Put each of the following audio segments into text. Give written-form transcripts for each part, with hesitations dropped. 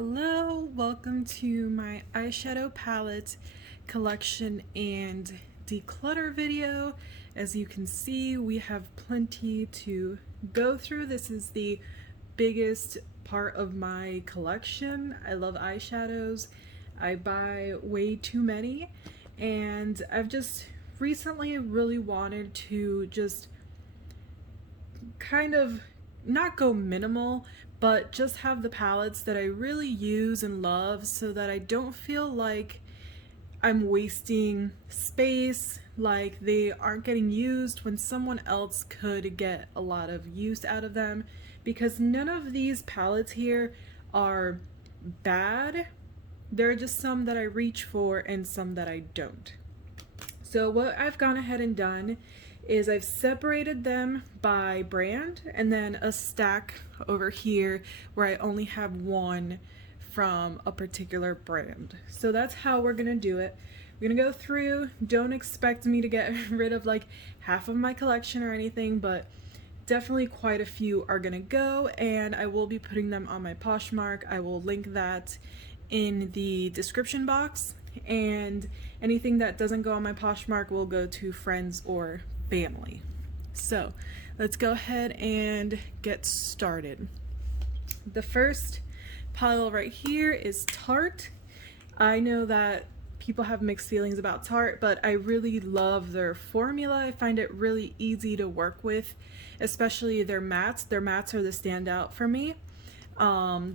Hello, welcome to my eyeshadow palette collection and declutter video. As you can see, we have plenty to go through. This is the biggest part of my collection. I love eyeshadows. I buy way too many, and I've just recently really wanted to just kind of not go minimal, but just have the palettes that I really use and love so that I don't feel like I'm wasting space, like they aren't getting used when someone else could get a lot of use out of them, because none of these palettes here are bad. There are just some that I reach for and some that I don't. So what I've gone ahead and done is I've separated them by brand, and then a stack over here where I only have one from a particular brand. So that's how we're gonna do it. We're gonna go through. Don't expect me to get rid of like half of my collection or anything, but definitely quite a few are gonna go, and I will be putting them on my Poshmark. I will link that in the description box, and anything that doesn't go on my Poshmark will go to friends or family. So let's go ahead and get started. The first pile right here is Tarte. I know that people have mixed feelings about Tarte, but I really love their formula. I find it really easy to work with, especially their mattes. Their mattes are the standout for me.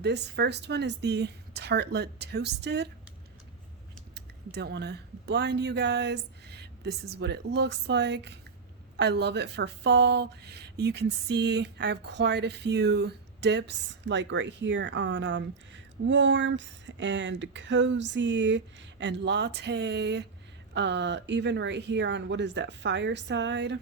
This first one is the Tartelette Toasted. Don't want to blind you guys. This is what it looks like. I love it for fall. You can see I have quite a few dips, like right here on warmth and cozy and latte, even right here on, what is that, fireside,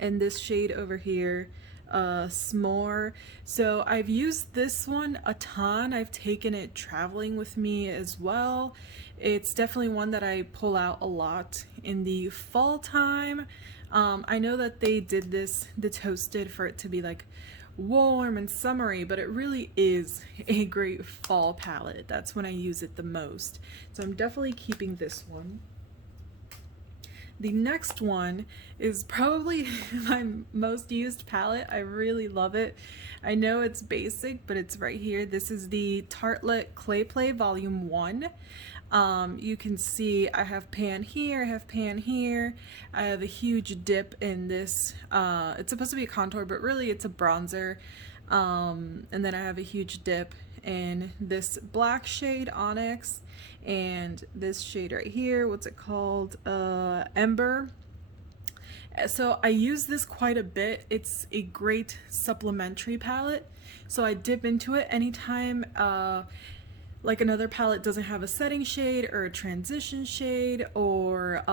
and this shade over here, s'more. So I've used this one a ton. I've taken it traveling with me as well. It's definitely one that I pull out a lot in the fall time. I know that they did this, the Toasted, for it to be like warm and summery, but it really is a great fall palette. That's when I use it the most. So I'm definitely keeping this one. The next one is probably my most used palette. I really love it. I know it's basic, but it's right here. This is the Tartelette Clay Play Volume 1. You can see I have pan here, I have pan here. I have a huge dip in this. It's supposed to be a contour, but really it's a bronzer. And then I have a huge dip in this black shade, Onyx, and this shade right here, what's it called? Ember. So I use this quite a bit. It's a great supplementary palette. So I dip into it anytime like another palette doesn't have a setting shade or a transition shade, or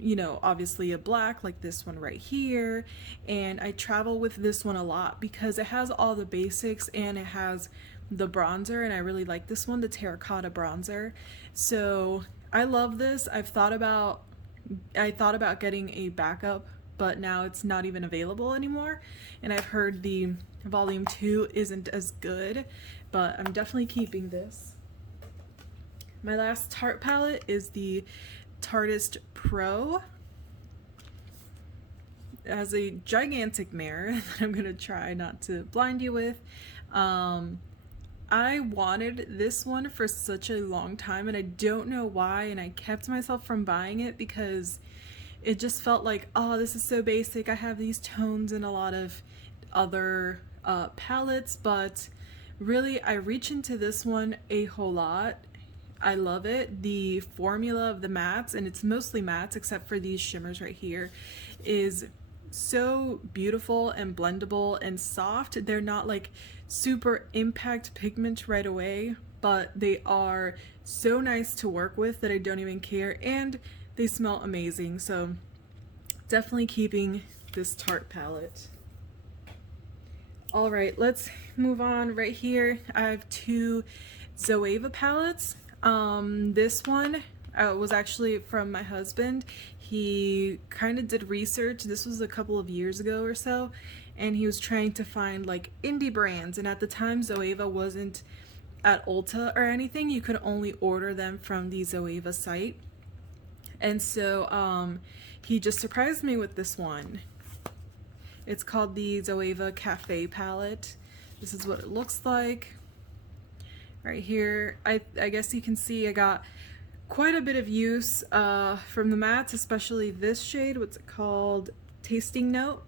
you know, obviously a black like this one right here. And I travel with this one a lot because it has all the basics and it has the bronzer, and I really like this one, the terracotta bronzer. So I love this. I thought about getting a backup, but now it's not even available anymore, and I've heard the volume 2 isn't as good, but I'm definitely keeping this. My last Tarte palette is the Tartist Pro. It has a gigantic mirror that I'm gonna try not to blind you with. I wanted this one for such a long time, and I don't know why, and I kept myself from buying it because it just felt like, oh, this is so basic. I have these tones in a lot of other palettes, but really I reach into this one a whole lot. I love it. The formula of the mattes, and it's mostly mattes except for these shimmers right here, is so beautiful and blendable and soft. They're not like super impact pigment right away, but they are so nice to work with that I don't even care, and they smell amazing. So definitely keeping this Tarte palette. All right, let's move on. Right here I have two Zoeva palettes. This one was actually from my husband. He kind of did research. This was a couple of years ago or so, and he was trying to find like indie brands, and at the time Zoeva wasn't at Ulta or anything. You could only order them from the Zoeva site. And so he just surprised me with this one. It's called the Zoeva Cafe palette. This is what it looks like. Right here, I guess you can see I got quite a bit of use from the mattes, especially this shade. What's it called? Tasting Note.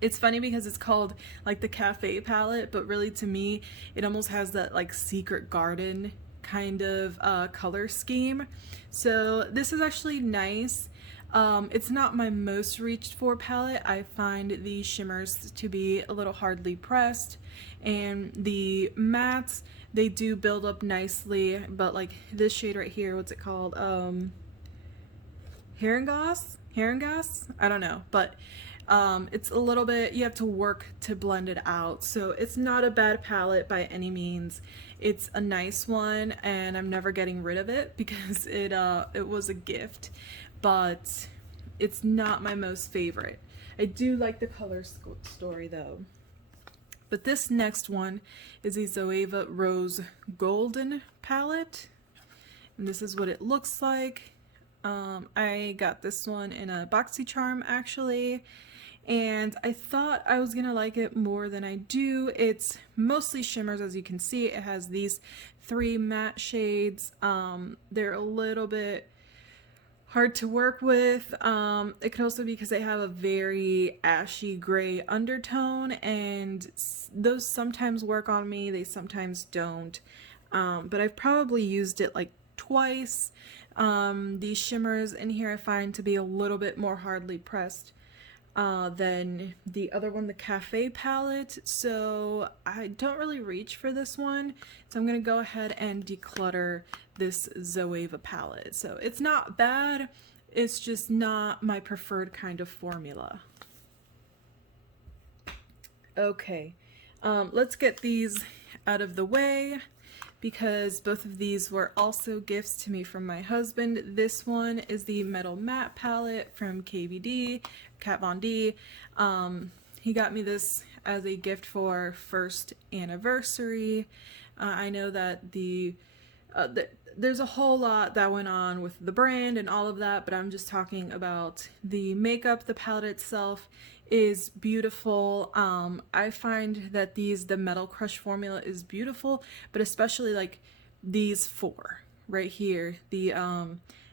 It's funny because it's called like the Cafe palette, but really to me it almost has that like Secret Garden kind of color scheme. So this is actually nice. It's not my most reached for palette. I find the shimmers to be a little hardly pressed, and the mattes, they do build up nicely, but like this shade right here, what's it called? Herrengas? I don't know, but it's a little bit, you have to work to blend it out. So it's not a bad palette by any means. It's a nice one, and I'm never getting rid of it because it was a gift, but it's not my most favorite. I do like the color story though. But this next one is a Zoeva Rose Golden palette, and this is what it looks like. I got this one in a BoxyCharm actually, and I thought I was gonna like it more than I do. It's mostly shimmers, as you can see. It has these 3 matte shades. They're a little bit hard to work with. It could also be because they have a very ashy gray undertone, and those sometimes work on me, they sometimes don't. But I've probably used it like twice. These shimmers in here I find to be a little bit more hardly pressed than the other one, the Cafe palette, so I don't really reach for this one. So I'm gonna go ahead and declutter this Zoeva palette. So it's not bad, it's just not my preferred kind of formula. Okay, let's get these out of the way, because both of these were also gifts to me from my husband. This one is the Metal Matte palette from KVD, Kat Von D. He got me this as a gift for first anniversary. I know that there's a whole lot that went on with the brand and all of that, but I'm just talking about the makeup. The palette itself is beautiful. I find that the Metal Crush formula is beautiful, but especially like these 4 right here, the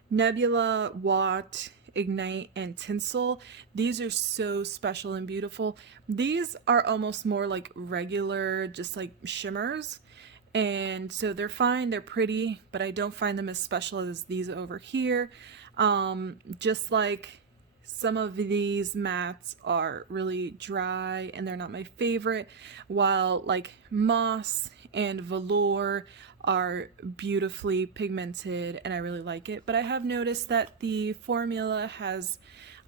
Nebula, Watt, Ignite, and Tinsel. These are so special and beautiful. These are almost more like regular, just like shimmers, and so they're fine, they're pretty, but I don't find them as special as these over here. Just like some of these mattes are really dry and they're not my favorite, while like Moss and Velour are beautifully pigmented and I really like it. But I have noticed that the formula has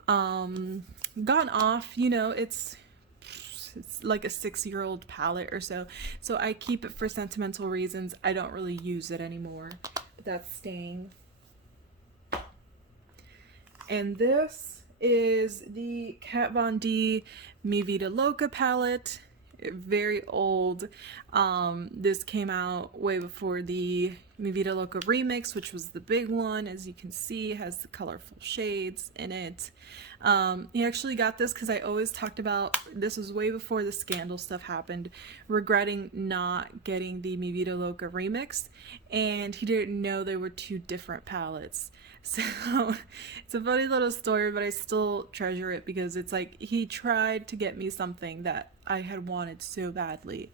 gone off, you know, it's like a 6-year-old palette or so. So I keep it for sentimental reasons. I don't really use it anymore. But that's staying. And this is the Kat Von D Mi Vida Loca palette. Very old. This came out way before the Mi Vida Loca remix, which was the big one. As you can see, it has the colorful shades in it. He actually got this because I always talked about, this was way before the scandal stuff happened, regretting not getting the Mi Vida Loca remix, and he didn't know they were 2 different palettes. So it's a funny little story, but I still treasure it because it's like he tried to get me something that I had wanted so badly.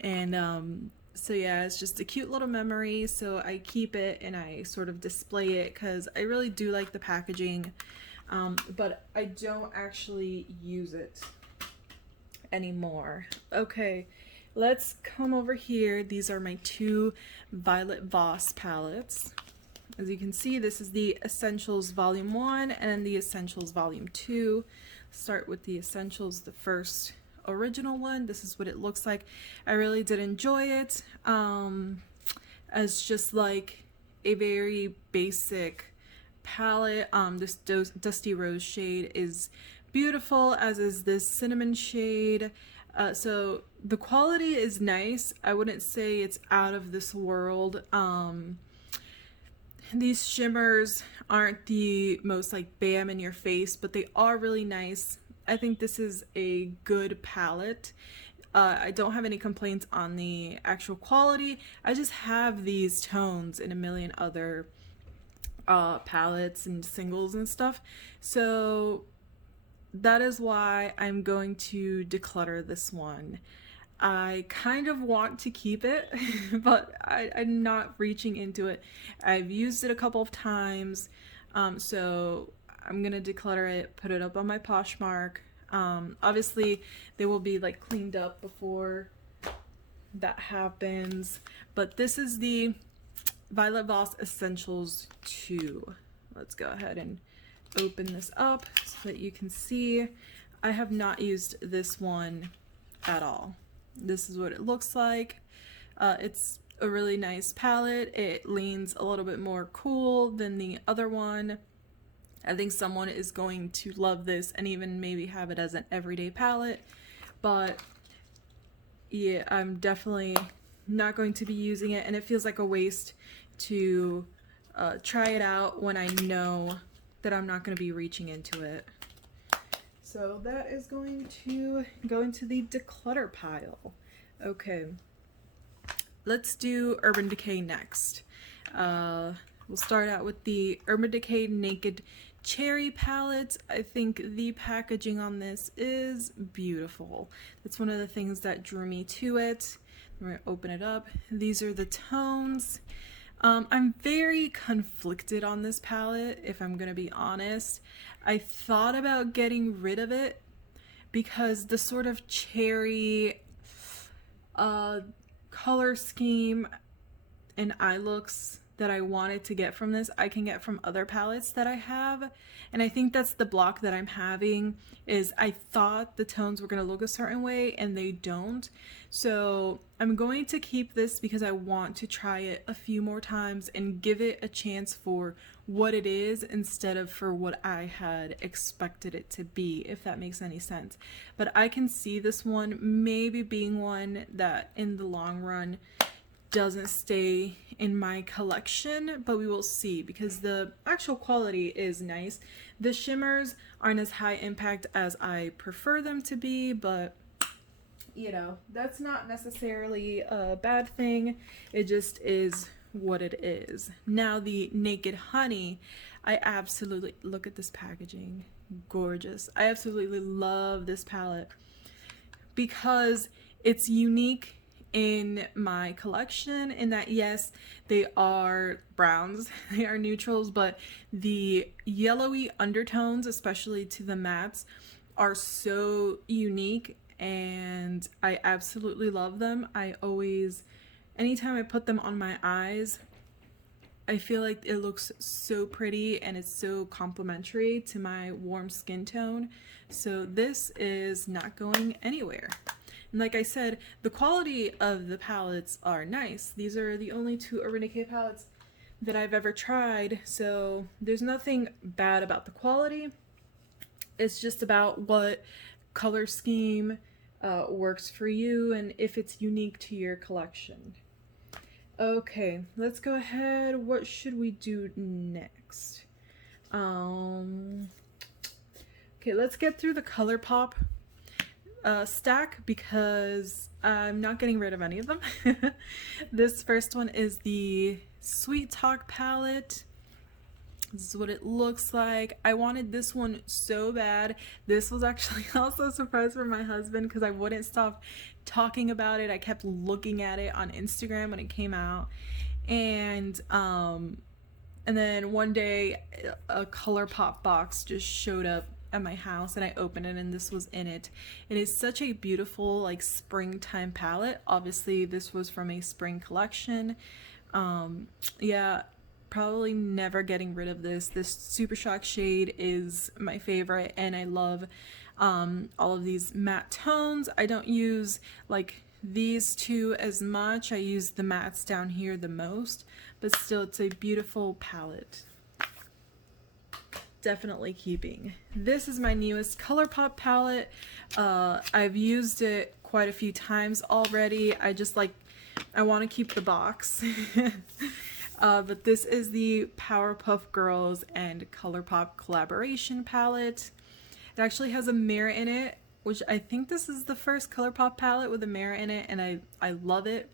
And so yeah, it's just a cute little memory, so I keep it and I sort of display it because I really do like the packaging, but I don't actually use it anymore. Okay, let's come over here. These are my 2 Violet Voss palettes. As you can see, this is the Essentials Volume 1 and the Essentials Volume 2. Start with the Essentials, the first original one. This is what it looks like. I really did enjoy it as just like a very basic palette. This Dusty Rose shade is beautiful, as is this cinnamon shade. So the quality is nice. I wouldn't say it's out of this world. These shimmers aren't the most like bam in your face, but they are really nice. I think this is a good palette. I don't have any complaints on the actual quality. I just have these tones in a million other palettes and singles and stuff. So that is why I'm going to declutter this one. I kind of want to keep it, but I'm not reaching into it. I've used it a couple of times, so I'm gonna declutter it, put it up on my Poshmark. Obviously, they will be like cleaned up before that happens, but this is the Violet Voss Essentials 2. Let's go ahead and open this up so that you can see. I have not used this one at all. This is what it looks like. It's a really nice palette. It leans a little bit more cool than the other one. I think someone is going to love this and even maybe have it as an everyday palette. But yeah, I'm definitely not going to be using it, and it feels like a waste to try it out when I know that I'm not going to be reaching into it. So that is going to go into the declutter pile. Okay, let's do Urban Decay next. We'll start out with the Urban Decay Naked Cherry palette. I think the packaging on this is beautiful. That's one of the things that drew me to it. I'm going to open it up. These are the tones. I'm very conflicted on this palette, if I'm gonna be honest. I thought about getting rid of it because the sort of cherry color scheme and eye looks that I wanted to get from this, I can get from other palettes that I have. And I think that's the block that I'm having, is I thought the tones were gonna look a certain way and they don't. So I'm going to keep this because I want to try it a few more times and give it a chance for what it is instead of for what I had expected it to be, if that makes any sense. But I can see this one maybe being one that in the long run doesn't stay in my collection, but we will see, because the actual quality is nice. The shimmers aren't as high impact as I prefer them to be, but you know, that's not necessarily a bad thing. It just is what it is. Now the Naked Honey, I absolutely, look at this packaging, gorgeous. I absolutely love this palette because it's unique in my collection in that, yes, they are browns, they are neutrals, but the yellowy undertones, especially to the mattes, are so unique and I absolutely love them. I always, anytime I put them on my eyes, I feel like it looks so pretty and it's so complimentary to my warm skin tone. So this is not going anywhere. And like I said, the quality of the palettes are nice. These are the only two Urban Decay palettes that I've ever tried, so there's nothing bad about the quality. It's just about what color scheme works for you and if it's unique to your collection. Okay, let's go ahead. What should we do next? Okay, let's get through the ColourPop stack because I'm not getting rid of any of them. This first one is the Sweet Talk palette. This is what it looks like. I wanted this one so bad. This was actually also a surprise for my husband because I wouldn't stop talking about it. I kept looking at it on Instagram when it came out, and then one day a ColourPop box just showed up at my house and I opened it and this was in it. It is such a beautiful like springtime palette. Obviously this was from a spring collection. Yeah, probably never getting rid of this. This Super Shock shade is my favorite and I love all of these matte tones. I don't use like these two as much. I use the mattes down here the most, but still it's a beautiful palette. Definitely keeping. This is my newest ColourPop palette. I've used it quite a few times already. I want to keep the box. But this is the Powerpuff Girls and ColourPop collaboration palette. It actually has a mirror in it, which I think this is the first ColourPop palette with a mirror in it, and I love it.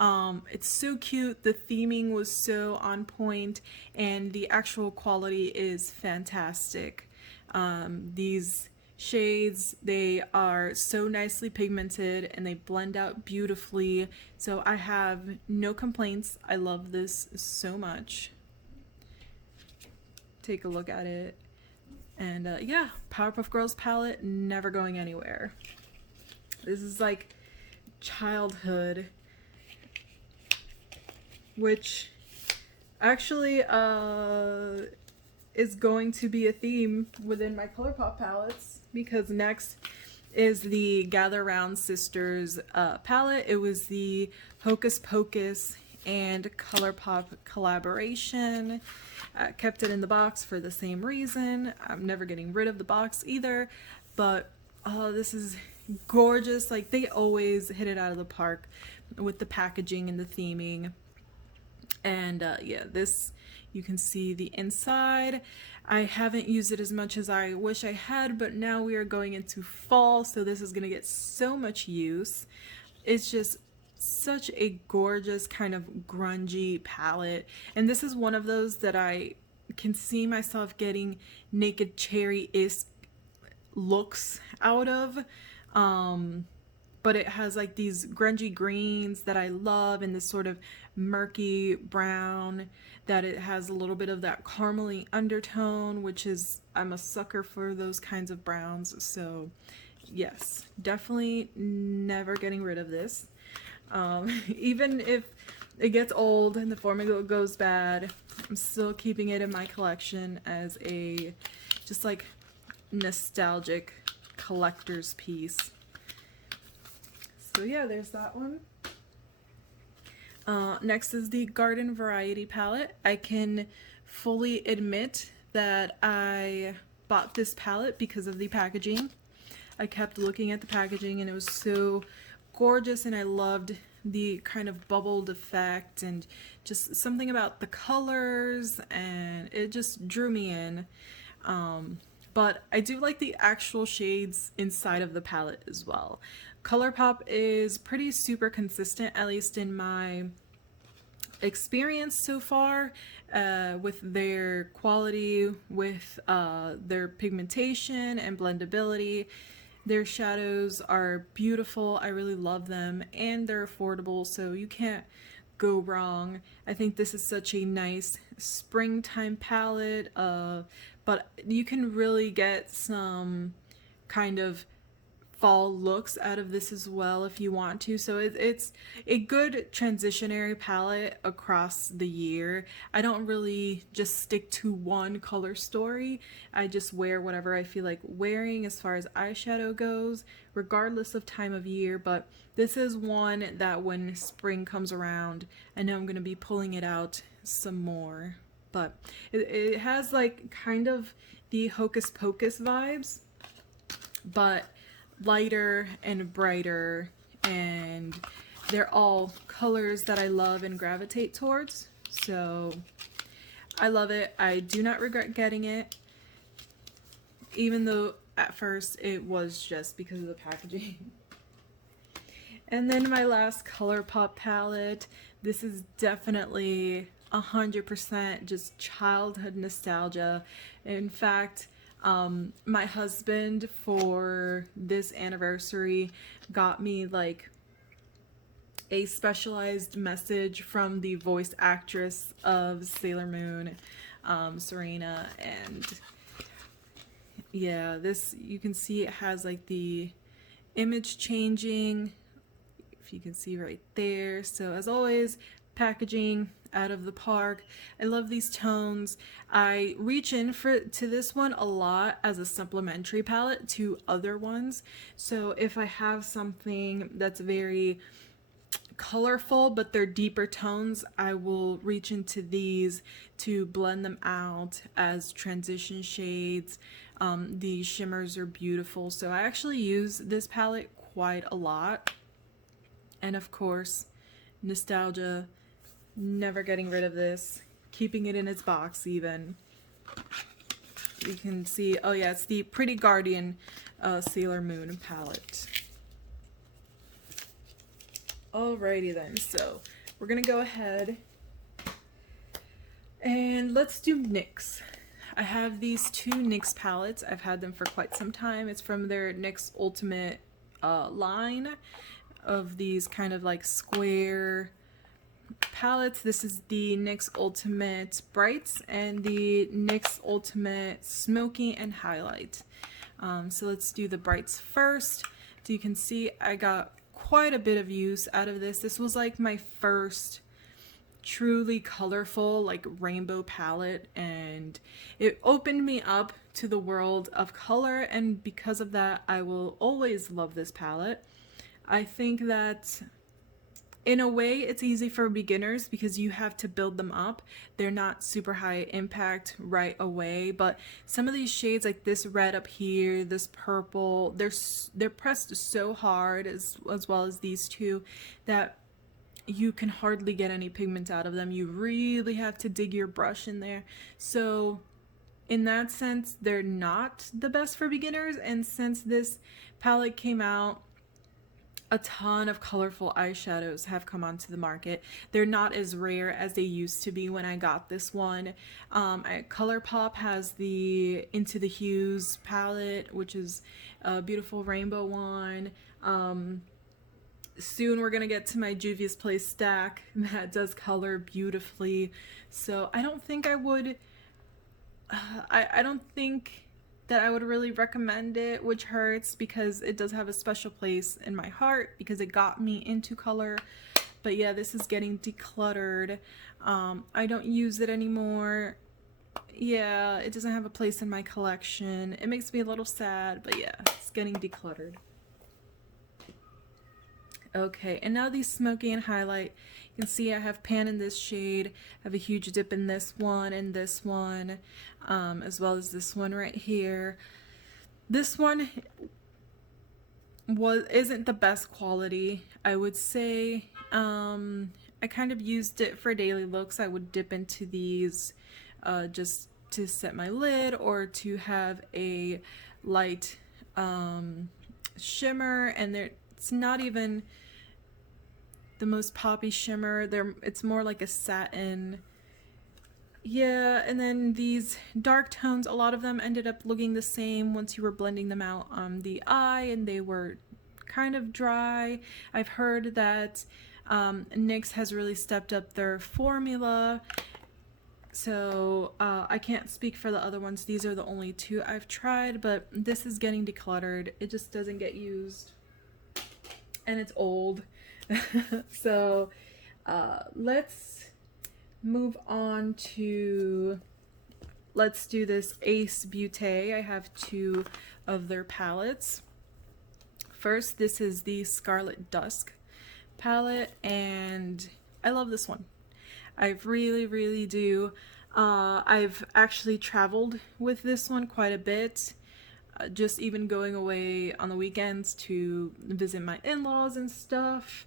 It's so cute. The theming was so on point, and the actual quality is fantastic. These shades, they are so nicely pigmented and they blend out beautifully, so I have no complaints. I love this so much. Take a look at it, and yeah, Powerpuff Girls palette, never going anywhere. This is like childhood, which actually is going to be a theme within my ColourPop palettes, because next is the Gather Round Sisters palette. It was the Hocus Pocus and ColourPop collaboration. Kept it in the box for the same reason. I'm never getting rid of the box either, but this is gorgeous. Like, they always hit it out of the park with the packaging and the theming. And yeah, this, you can see the inside. I haven't used it as much as I wish I had, but now we are going into fall, so this is gonna get so much use. It's just such a gorgeous kind of grungy palette, and this is one of those that I can see myself getting Naked Cherry-esque looks out of. But it has like these grungy greens that I love, and this sort of murky brown that it has a little bit of that caramely undertone, which is, I'm a sucker for those kinds of browns. So yes, definitely never getting rid of this. Even if it gets old and the formula goes bad, I'm still keeping it in my collection as a just like nostalgic collector's piece. So yeah, there's that one. Next is the Garden Variety palette. I can fully admit that I bought this palette because of the packaging. I kept looking at the packaging and it was so gorgeous, and I loved the kind of bubbled effect and just something about the colors, and it just drew me in. But I do like the actual shades inside of the palette as well. ColourPop is pretty super consistent, at least in my experience so far, with their quality, with their pigmentation and blendability. Their shadows are beautiful. I really love them, and they're affordable, so you can't go wrong. I think this is such a nice springtime palette, but you can really get some kind of fall looks out of this as well if you want to. So it's a good transitionary palette across the year. I don't really just stick to one color story. I just wear whatever I feel like wearing as far as eyeshadow goes, regardless of time of year. But this is one that when spring comes around, I know I'm going to be pulling it out some more. But it has like kind of the Hocus Pocus vibes, but lighter and brighter, and they're all colors that I love and gravitate towards. So I love it. I do not regret getting it, even though at first it was just because of the packaging. And then my last ColourPop palette. This is definitely 100% just childhood nostalgia. In fact, my husband for this anniversary got me like a specialized message from the voice actress of Sailor Moon, Serena, and yeah, this, you can see it has like the image changing, if you can see right there. So as always, packaging out of the park. I love these tones. I reach in to this one a lot as a supplementary palette to other ones. So if I have something that's very colorful but they're deeper tones, I will reach into these to blend them out as transition shades. The shimmers are beautiful, so I actually use this palette quite a lot. And of course, nostalgia, never getting rid of this, keeping it in its box even. You can see, oh yeah, it's the Pretty Guardian Sailor Moon palette. Alrighty then, so we're gonna go ahead and let's do NYX. I have these two NYX palettes. I've had them for quite some time. It's from their NYX Ultimate line of these kind of like square palettes. This is the NYX Ultimate Brights and the NYX Ultimate Smoking and Highlight. So let's do the Brights first. So you can see I got quite a bit of use out of this. This was like my first truly colorful like rainbow palette, and it opened me up to the world of color, and because of that I will always love this palette. I think that in a way it's easy for beginners because you have to build them up. They're not super high impact right away, but some of these shades like this red up here, this purple, they're pressed so hard as well as these two that you can hardly get any pigment out of them. You really have to dig your brush in there. So in that sense, they're not the best for beginners. And since this palette came out, a ton of colorful eyeshadows have come onto the market. They're not as rare as they used to be when I got this one. ColourPop has the Into the Hues palette, which is a beautiful rainbow one. Soon we're gonna get to my Juvia's Place stack that does color beautifully. So I don't think I would, I don't think that I would really recommend it, which hurts because it does have a special place in my heart because it got me into color. But yeah, this is getting decluttered. I don't use it anymore. Yeah, it doesn't have a place in my collection. It makes me a little sad, but yeah, it's getting decluttered. Okay, and now the Smoky and Highlight. You can see I have pan in this shade, I have a huge dip in this one and this one, as well as this one right here. This one isn't the best quality, I would say. I kind of used it for daily looks. I would dip into these just to set my lid or to have a light shimmer, and it's not even the most poppy shimmer. It's more like a satin. Yeah, and then these dark tones, a lot of them ended up looking the same once you were blending them out on the eye, and they were kind of dry. I've heard that NYX has really stepped up their formula, so I can't speak for the other ones. These are the only two I've tried, but this is getting decluttered. It just doesn't get used, and it's old. So let's move on to, let's do this Ace Beauté. I have two of their palettes. First, this is the Scarlet Dusk palette, and I love this one. I really do. I've actually traveled with this one quite a bit. Just even going away on the weekends to visit my in-laws and stuff.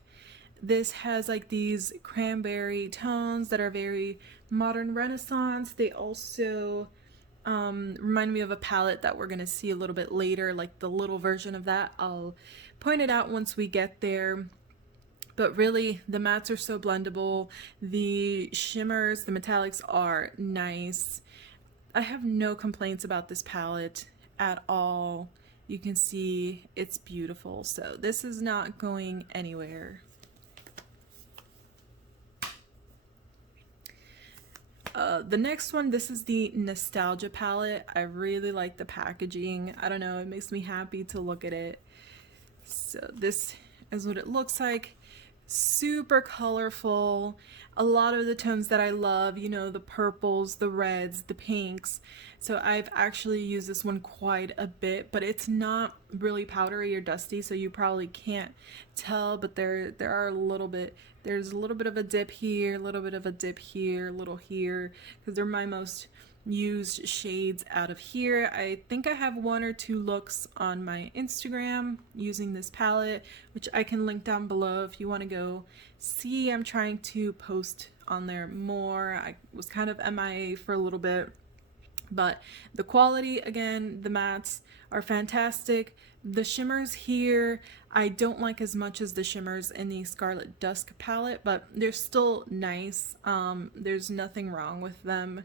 This has like these cranberry tones that are very modern Renaissance. They also remind me of a palette that we're gonna see a little bit later, like the little version of that. I'll point it out once we get there. But really, the mattes are so blendable. The shimmers, the metallics are nice. I have no complaints about this palette at all. You can see it's beautiful. So this is not going anywhere. The next one, this is the Nostalgia palette. I really like the packaging. I don't know, it makes me happy to look at it. So this is what it looks like. Super colorful. A lot of the tones that I love, you know, the purples, the reds, the pinks. So I've actually used this one quite a bit, but it's not really powdery or dusty, so you probably can't tell, but there are a little bit, there's a little bit of a dip here, a little bit of a dip here, a little here, because they're my most used shades out of here. I think I have 1 or 2 looks on my Instagram using this palette, which I can link down below if you want to go see. I'm trying to post on there more. I was kind of MIA for a little bit, but the quality, again, the mattes are fantastic. The shimmers here I don't like as much as the shimmers in the Scarlet Dusk palette, but they're still nice. There's nothing wrong with them.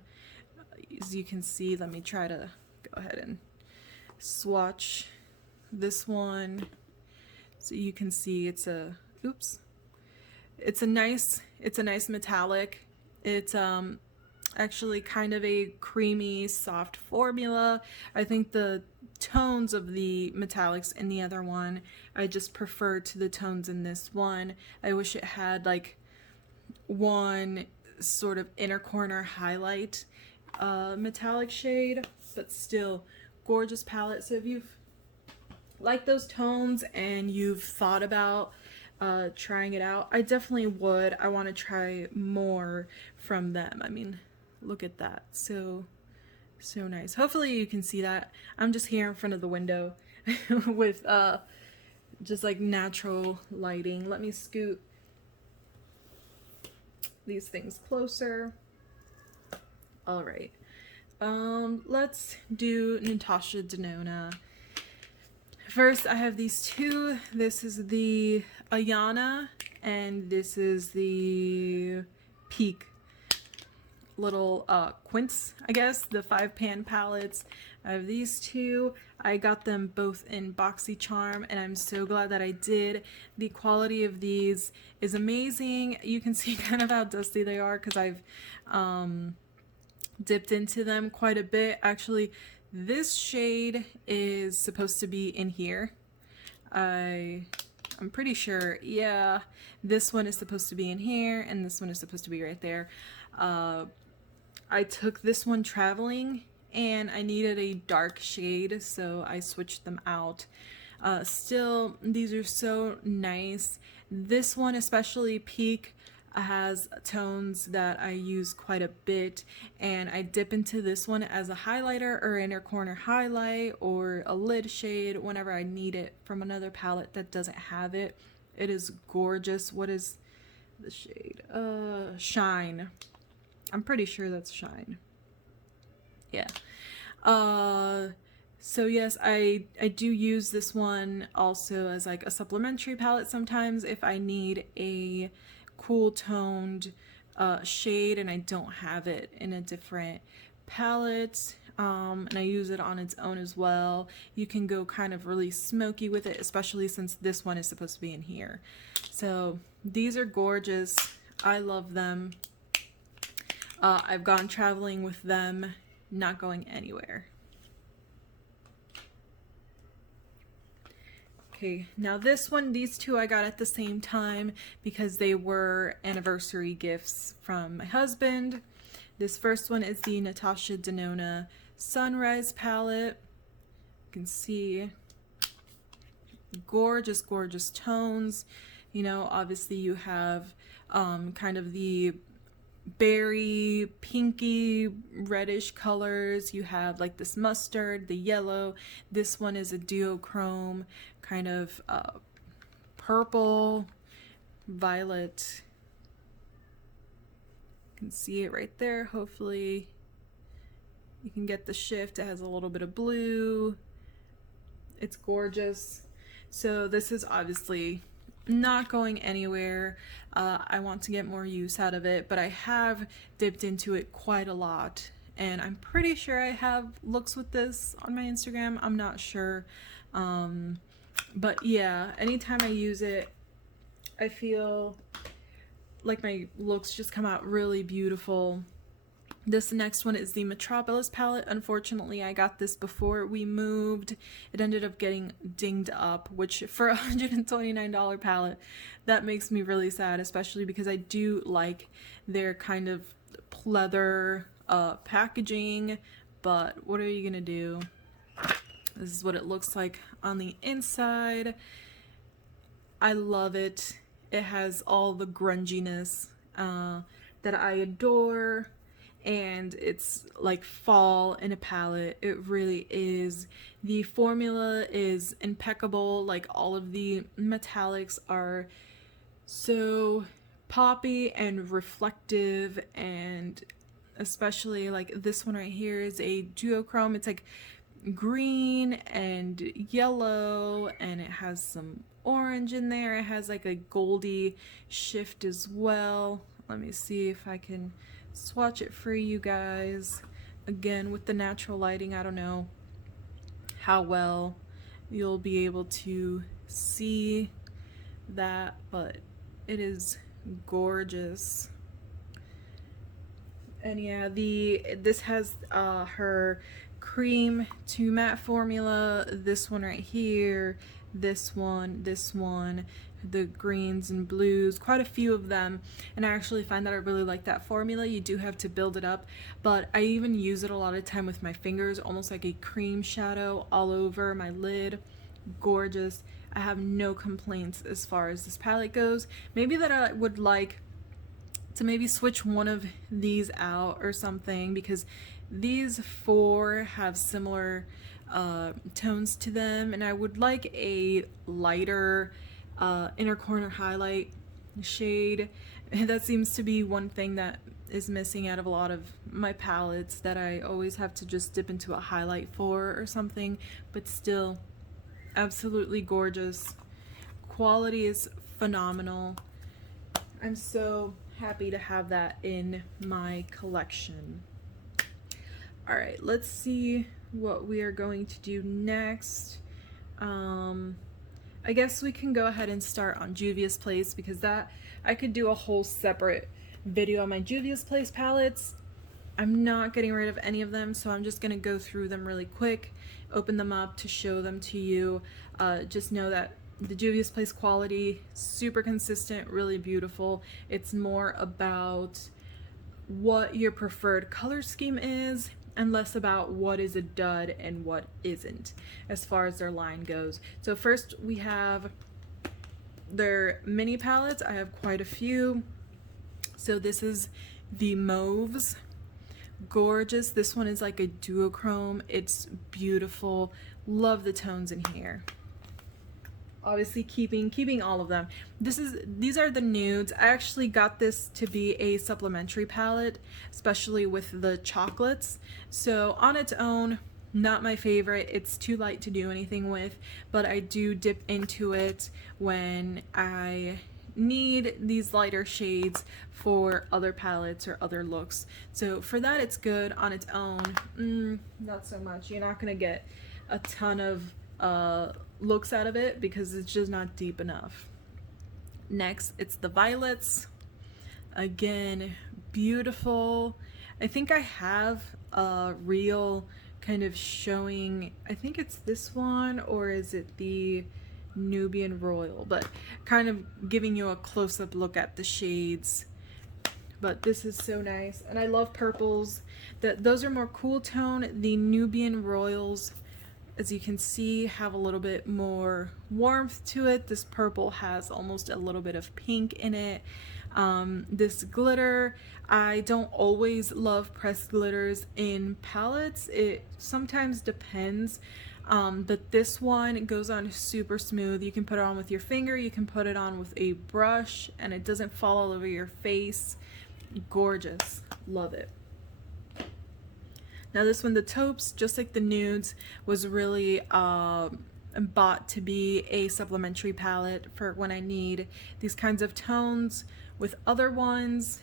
As you can see, let me try to go ahead and swatch this one so you can see it's a nice metallic. It's actually kind of a creamy soft formula. I think the tones of the metallics in the other one I just prefer to the tones in this one. I wish it had like one sort of inner corner highlight metallic shade, but still gorgeous palette. So if you've liked those tones and you've thought about trying it out, I definitely would. I want to try more from them. I mean, look at that. So nice. Hopefully you can see that. I'm just here in front of the window with just like natural lighting. Let me scoot these things closer. All right. Let's do Natasha Denona. First, I have these two. This is the Ayana and this is the Peak. Little quince, I guess, the 5-pan palettes. I have these two. I got them both in BoxyCharm and I'm so glad that I did. The quality of these is amazing. You can see kind of how dusty they are because I've dipped into them quite a bit. Actually, this shade is supposed to be in here. I'm pretty sure, yeah, this one is supposed to be in here and this one is supposed to be right there. I took this one traveling and I needed a dark shade, so I switched them out. Still, these are so nice. This one, especially Peak, has tones that I use quite a bit, and I dip into this one as a highlighter or inner corner highlight or a lid shade whenever I need it from another palette that doesn't have it. It is gorgeous. What is the shade? Shine. I'm pretty sure that's Shine. Yeah. So yes, I do use this one also as like a supplementary palette sometimes if I need a cool toned shade and I don't have it in a different palette. And I use it on its own as well. You can go kind of really smoky with it, especially since this one is supposed to be in here. So these are gorgeous. I love them. I've gone traveling with them, not going anywhere. Okay, now this one, these two I got at the same time because they were anniversary gifts from my husband. This first one is the Natasha Denona Sunrise palette. You can see gorgeous, gorgeous tones. You know, obviously you have kind of the berry, pinky, reddish colors. You have like this mustard, the yellow. This one is a duochrome, kind of purple, violet. You can see it right there. Hopefully you can get the shift. It has a little bit of blue. It's gorgeous. So this is obviously not going anywhere. I want to get more use out of it, but I have dipped into it quite a lot, and I'm pretty sure I have looks with this on my Instagram. I'm not sure, but yeah, anytime I use it, I feel like my looks just come out really beautiful. This next one is the Metropolis palette. Unfortunately, I got this before we moved. It ended up getting dinged up, which for a $129 palette, that makes me really sad, especially because I do like their kind of pleather packaging, but what are you gonna do? This is what it looks like on the inside. I love it. It has all the grunginess that I adore. and it's like fall in a palette. It really is. The formula is impeccable. Like, all of the metallics are so poppy and reflective, and especially like this one right here is a duochrome. It's like green and yellow, and it has some orange in there. It has like a goldy shift as well. Let me see if I can swatch it for you guys. Again, with the natural lighting, I don't know how well you'll be able to see that, but it is gorgeous. And yeah, this has her cream to matte formula, this one right here, this one, the greens and blues, quite a few of them. And I actually find that I really like that formula. You do have to build it up, but I even use it a lot of time with my fingers, almost like a cream shadow all over my lid. Gorgeous. I have no complaints as far as this palette goes. Maybe that I would like to maybe switch one of these out or something, because these four have similar tones to them, and I would like a lighter inner corner highlight shade. That seems to be one thing that is missing out of a lot of my palettes, that I always have to just dip into a highlight for or something, but still absolutely gorgeous. Quality is phenomenal. I'm so happy to have that in my collection. All right, let's see what we are going to do next. I guess we can go ahead and start on Juvia's Place, because that I could do a whole separate video on my Juvia's Place palettes. I'm not getting rid of any of them, so I'm just gonna go through them really quick, open them up to show them to you. Just know that the Juvia's Place quality, super consistent, really beautiful. It's more about what your preferred color scheme is, and less about what is a dud and what isn't as far as their line goes. So first we have their mini palettes. I have quite a few. So this is the Mauves. Gorgeous. This one is like a duochrome. It's beautiful. Love the tones in here. Obviously keeping all of them. These are the nudes. I actually got this to be a supplementary palette, especially with the chocolates. So on its own, not my favorite. It's too light to do anything with, but I do dip into it when I need these lighter shades for other palettes or other looks. So for that, it's good. On its own, not so much. You're not gonna get a ton of looks out of it because it's just not deep enough. Next, it's the Violets. Again, beautiful. I think I have a reel kind of showing, I think it's this one, or is it the Nubian Royal, but kind of giving you a close-up look at the shades. But this is so nice, and I love purples. Those are more cool tone. The Nubian Royals, as you can see, have a little bit more warmth to it. This purple has almost a little bit of pink in it. This glitter, I don't always love pressed glitters in palettes. It sometimes depends. But this one goes on super smooth. You can put it on with your finger, you can put it on with a brush, and it doesn't fall all over your face. Gorgeous. Love it. Now this one, the taupes, just like the nudes, was really bought to be a supplementary palette for when I need these kinds of tones with other ones.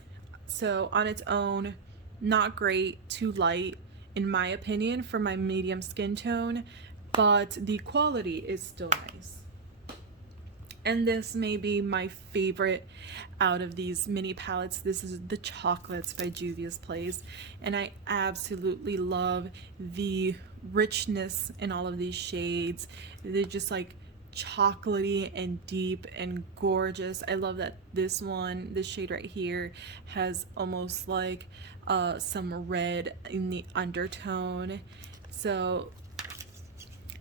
So on its own, not great, too light in my opinion for my medium skin tone, but the quality is still nice. And this may be my favorite out of these mini palettes. This is the Chocolates by Juvia's Place, and I absolutely love the richness in all of these shades. They're just like chocolatey and deep and gorgeous. I love that this one, this shade right here, has almost like some red in the undertone. So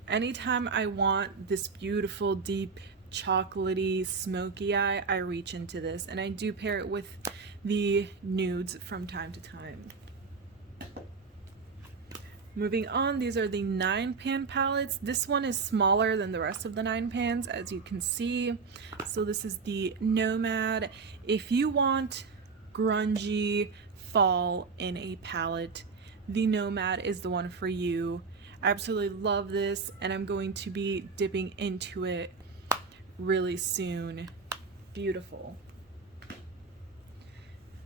anytime I want this beautiful deep chocolatey smoky eye, I reach into this, and I do pair it with the nudes from time to time. Moving on, these are the 9-pan palettes. This one is smaller than the rest of the 9 pans, as you can see. So this is the Nomad. If you want grungy fall in a palette, the Nomad is the one for you. I absolutely love this, and I'm going to be dipping into it really soon. Beautiful.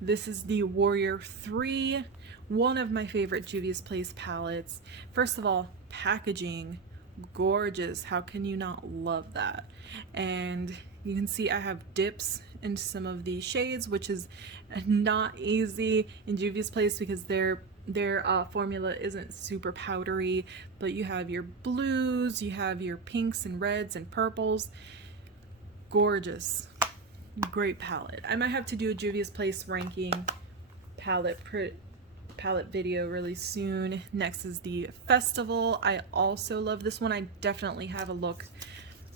This is the Warrior 3, one of my favorite Juvia's Place palettes. First of all, packaging, gorgeous. How can you not love that? And you can see I have dips in some of these shades, which is not easy in Juvia's Place because their formula isn't super powdery, but you have your blues, you have your pinks and reds and purples. Gorgeous. Great palette. I might have to do a Juvia's Place ranking palette video really soon. Next is the Festival. I also love this one. I definitely have a look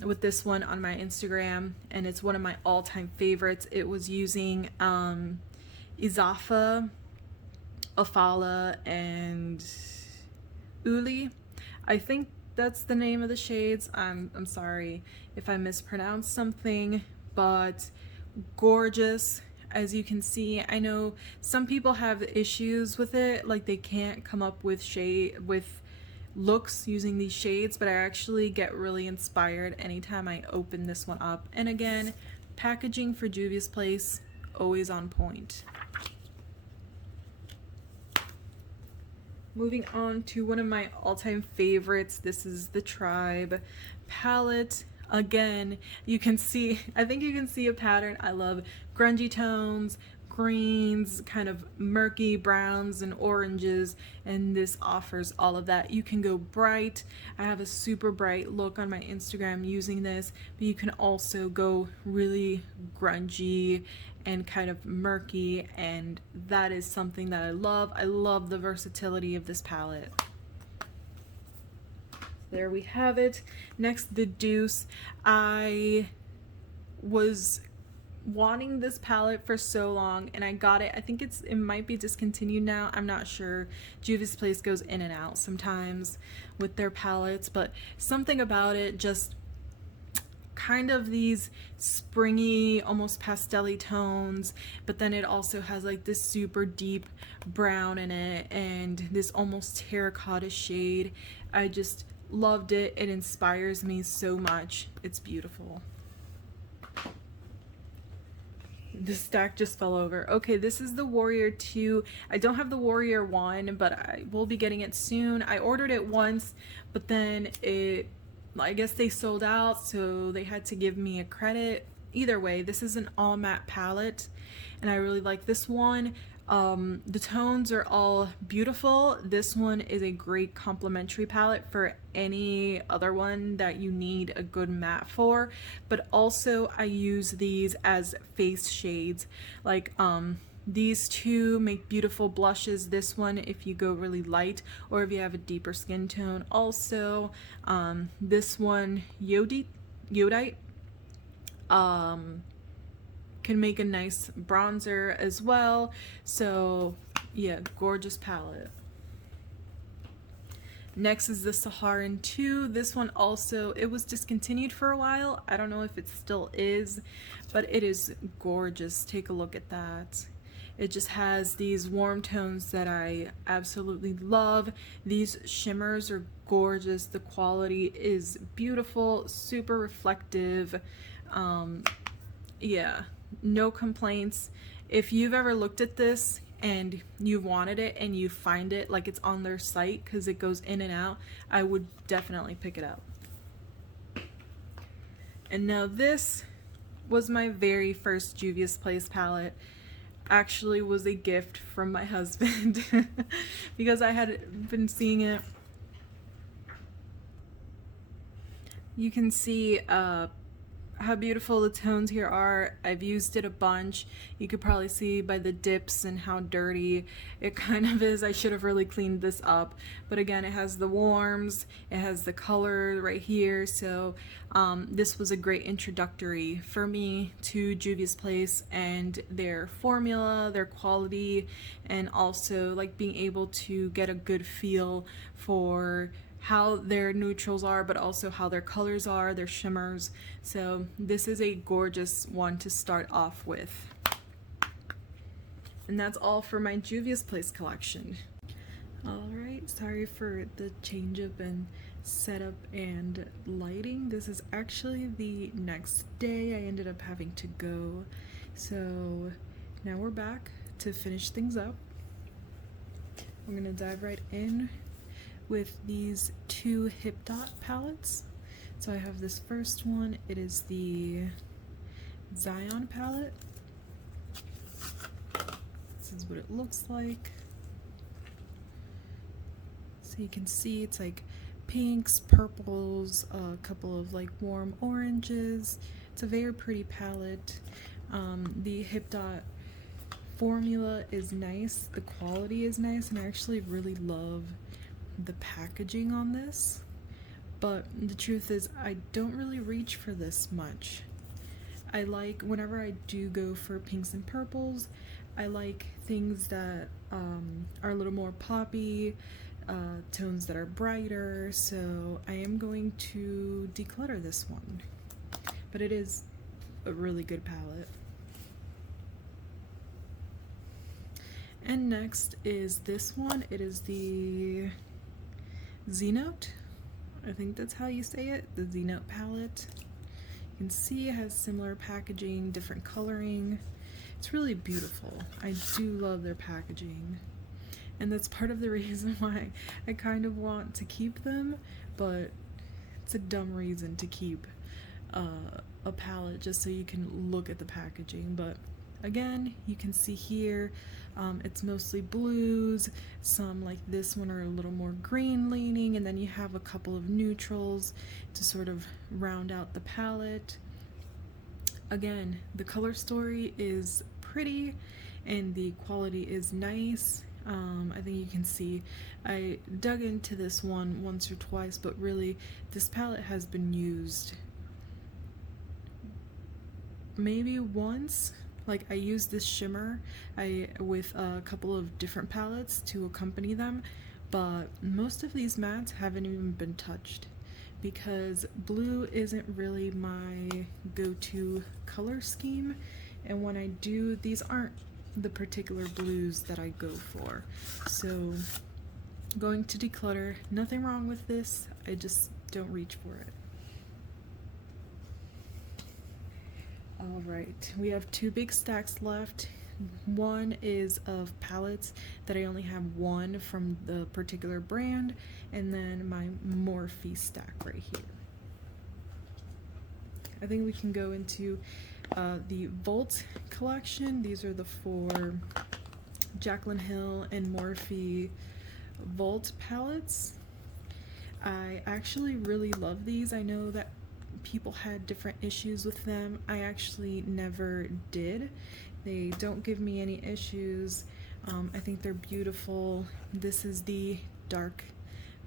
with this one on my Instagram, and it's one of my all-time favorites. It was using Izafa, Afala, and Uli. I think that's the name of the shades. I'm sorry if I mispronounced something, but gorgeous. As you can see, I know some people have issues with it, like they can't come up with looks using these shades, but I actually get really inspired anytime I open this one up. And again, packaging for Juvia's Place, always on point. Moving on to one of my all-time favorites, this is the Tribe palette. Again, you can see, I think you can see a pattern. I love grungy tones, greens, kind of murky browns and oranges, and this offers all of that. You can go bright. I have a super bright look on my Instagram using this, but you can also go really grungy and kind of murky, and that is something that I love. I love the versatility of this palette. There we have it. Next, the Deuce. I was wanting this palette for so long, and I got it. I think it might be discontinued now. I'm not sure. Juvia's Place goes in and out sometimes with their palettes, but something about it, just kind of these springy, almost pastel-y tones, but then it also has like this super deep brown in it and this almost terracotta shade. I just loved it. It inspires me so much. It's beautiful. The stack just fell over. Okay, this is the Warrior 2. I don't have the Warrior 1, but I will be getting it soon. I ordered it once, but then I guess they sold out, so they had to give me a credit. Either way, this is an all matte palette, and I really like this one. The tones are all beautiful. This one is a great complementary palette for any other one that you need a good matte for, but also I use these as face shades. Like these two make beautiful blushes. This one if you go really light or if you have a deeper skin tone. Also this one Yodite can make a nice bronzer as well. So yeah, gorgeous palette. Next is the Saharan 2. This one also, it was discontinued for a while. I don't know if it still is, but it is gorgeous. Take a look at that. It just has these warm tones that I absolutely love. These shimmers are gorgeous. The quality is beautiful, super reflective. Yeah, no complaints. If you've ever looked at this and you wanted it and you find it, like it's on their site because it goes in and out, I would definitely pick it up. And now this was my very first Juvia's Place palette. Actually was a gift from my husband because I had been seeing it. You can see how beautiful the tones here are. I've used it a bunch. You could probably see by the dips and how dirty it kind of is. I should have really cleaned this up, but again, it has the warms, it has the color right here, so this was a great introductory for me to Juvia's Place and their formula, their quality, and also like being able to get a good feel for how their neutrals are, but also how their colors are, their shimmers. So this is a gorgeous one to start off with. And that's all for my Juvia's Place collection. Alright, sorry for the change up in setup and lighting. This is actually the next day. I ended up having to go. So now we're back to finish things up. I'm gonna dive right in with these two Hip Dot palettes. So I have this first one. It is the Zion palette. This is what it looks like. So you can see it's like pinks, purples, a couple of like warm oranges. It's a very pretty palette. The Hip Dot formula is nice, the quality is nice, and I actually really love the packaging on this, but the truth is I don't really reach for this much. I like, whenever I do go for pinks and purples, I like things that are a little more poppy, tones that are brighter, so I am going to declutter this one, but it is a really good palette. And next is this one. It is the Z-Note, I think that's how you say it, the Z-Note palette. You can see it has similar packaging, different coloring. It's really beautiful. I do love their packaging, and that's part of the reason why I kind of want to keep them, but it's a dumb reason to keep a palette just so you can look at the packaging. But again, you can see here it's mostly blues, some like this one are a little more green leaning, and then you have a couple of neutrals to sort of round out the palette. Again, the color story is pretty and the quality is nice. I think you can see I dug into this one once or twice, but really this palette has been used maybe once. Like, I used this shimmer with a couple of different palettes to accompany them, but most of these mattes haven't even been touched because blue isn't really my go-to color scheme, and when I do, these aren't the particular blues that I go for. So going to declutter, nothing wrong with this, I just don't reach for it. Alright, we have two big stacks left. One is of palettes that I only have one from the particular brand, and then my Morphe stack right here. I think we can go into the Volt collection. These are the four Jaclyn Hill and Morphe Volt palettes. I actually really love these. I know that people had different issues with them. I actually never did. They don't give me any issues. I think they're beautiful. This is the Dark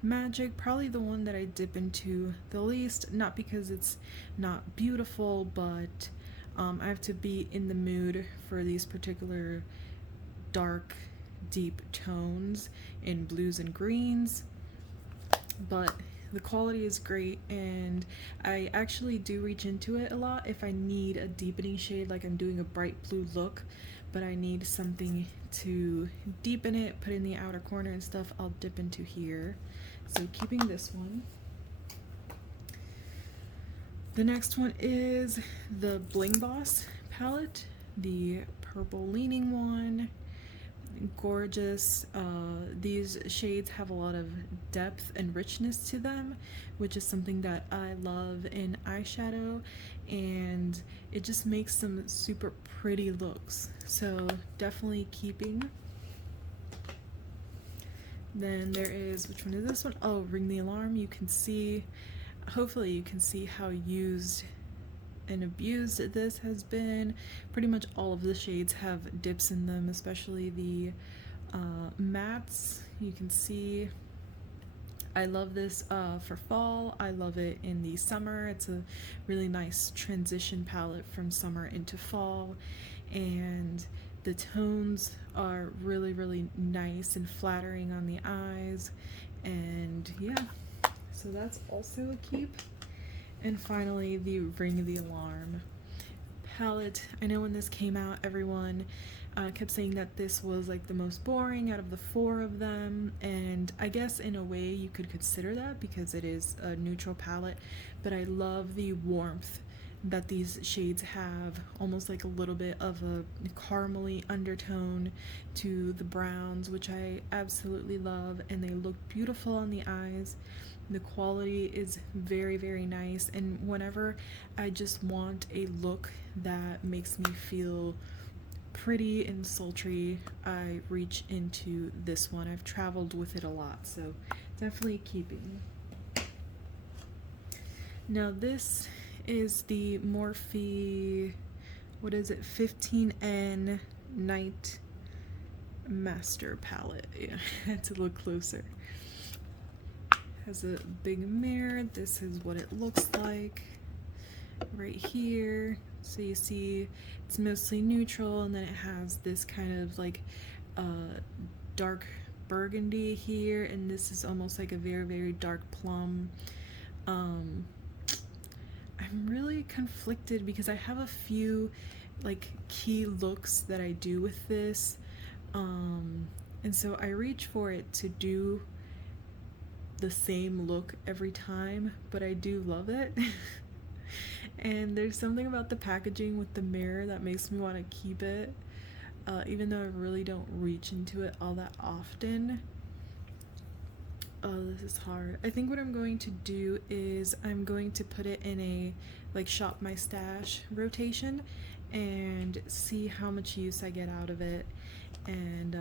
Magic, probably the one that I dip into the least, not because it's not beautiful, but I have to be in the mood for these particular dark, deep tones in blues and greens. But the quality is great, and I actually do reach into it a lot if I need a deepening shade, like I'm doing a bright blue look, but I need something to deepen it, put in the outer corner and stuff, I'll dip into here. So keeping this one. The next one is the Bling Boss palette, the purple leaning one. Gorgeous. These shades have a lot of depth and richness to them, which is something that I love in eyeshadow, and it just makes some super pretty looks, so definitely keeping. Then there is, which one is this one? Oh, Ring the Alarm. You can see, hopefully you can see how used and abused this has been. Pretty much all of the shades have dips in them, especially the mattes. You can see I love this for fall. I love it in the summer. It's a really nice transition palette from summer into fall, and the tones are really nice and flattering on the eyes. And yeah, so that's also a keep. And finally, the Ring the Alarm palette. I know when this came out, everyone kept saying that this was like the most boring out of the 4 of them, and I guess in a way you could consider that because it is a neutral palette, but I love the warmth that these shades have, almost like a little bit of a caramely undertone to the browns, which I absolutely love, and they look beautiful on the eyes. The quality is very nice, and whenever I just want a look that makes me feel pretty and sultry, I reach into this one. I've traveled with it a lot, so definitely keeping. Now this is the Morphe, what is it, 15N Night Master palette. Yeah, I had to look closer. Has a big mirror. This is what it looks like right here. So you see it's mostly neutral, and then it has this kind of like dark burgundy here, and this is almost like a very dark plum. I'm really conflicted because I have a few like key looks that I do with this, and so I reach for it to do the same look every time, but I do love it. And there's something about the packaging with the mirror that makes me want to keep it, even though I really don't reach into it all that often. Oh, this is hard. I think what I'm going to do is I'm going to put it in a like shop my stash rotation and see how much use I get out of it, and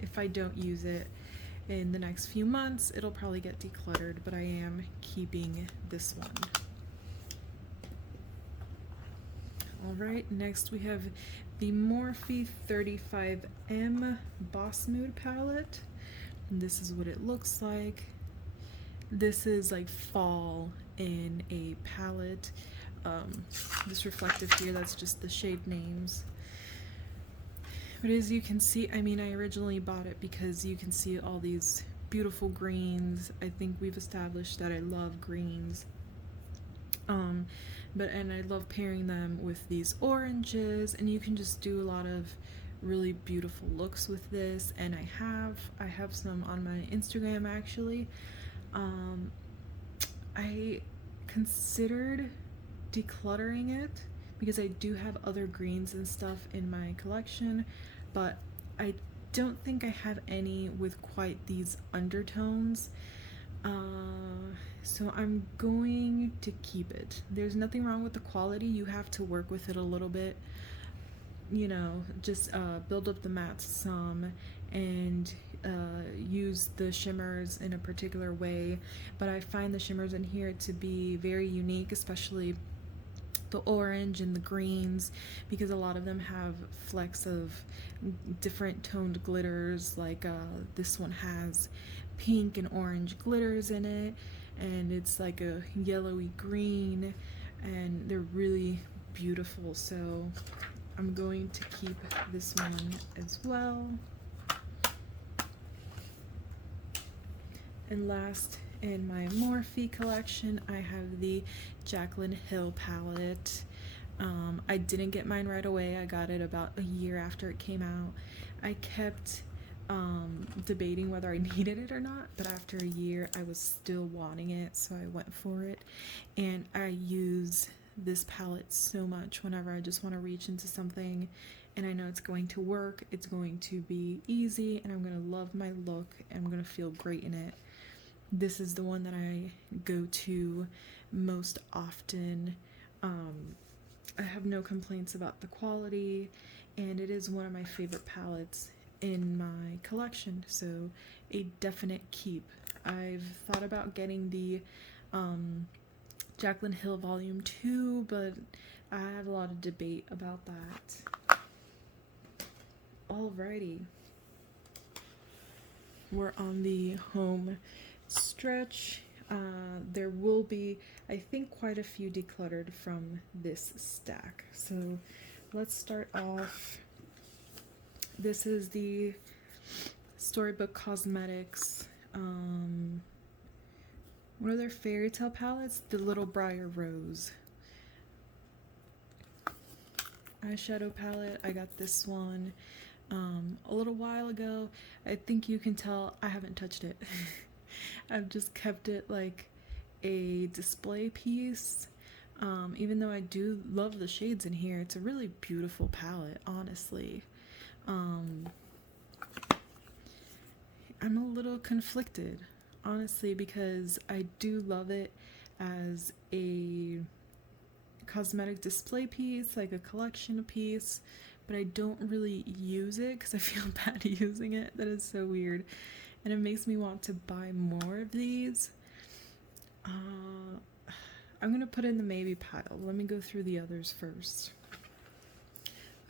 if I don't use it in the next few months, it'll probably get decluttered, but I am keeping this one. Alright, next we have the Morphe 35M Boss Mood palette. And this is what it looks like. This is like fall in a palette. This reflective here, that's just the shade names. But as you can see, I mean, I originally bought it because you can see all these beautiful greens. I think we've established that I love greens. And I love pairing them with these oranges, and you can just do a lot of really beautiful looks with this. And I have some on my Instagram actually. I considered decluttering it because I do have other greens and stuff in my collection, but I don't think I have any with quite these undertones. So I'm going to keep it. There's nothing wrong with the quality. You have to work with it a little bit, you know, just build up the mattes some and use the shimmers in a particular way. But I find the shimmers in here to be very unique, especially the orange and the greens, because a lot of them have flecks of different toned glitters. Like this one has pink and orange glitters in it, and it's like a yellowy green, and they're really beautiful. So I'm going to keep this one as well. And last in my Morphe collection, I have the Jaclyn Hill palette. I didn't get mine right away. I got it about a year after it came out. I kept debating whether I needed it or not, but after a year I was still wanting it, so I went for it. And I use this palette so much whenever I just want to reach into something and I know it's going to work, it's going to be easy, and I'm going to love my look and I'm going to feel great in it. This is the one that I go to most often. I have no complaints about the quality, and it is one of my favorite palettes in my collection, so a definite keep. I've thought about getting the Jaclyn Hill Volume 2, but I have a lot of debate about that. Alrighty. We're on the home stretch. There will be, I think, quite a few decluttered from this stack. So let's start off. This is the Storybook Cosmetics. One of their fairy tale palettes, the Little Briar Rose eyeshadow palette. I got this one a little while ago. I think you can tell I haven't touched it. I've just kept it like a display piece. Even though I do love the shades in here, it's a really beautiful palette, honestly. I'm a little conflicted, honestly, because I do love it as a cosmetic display piece, like a collection piece, but I don't really use it because I feel bad using it. That is so weird, and it makes me want to buy more of these. I'm gonna put it in the maybe pile. Let me go through the others first.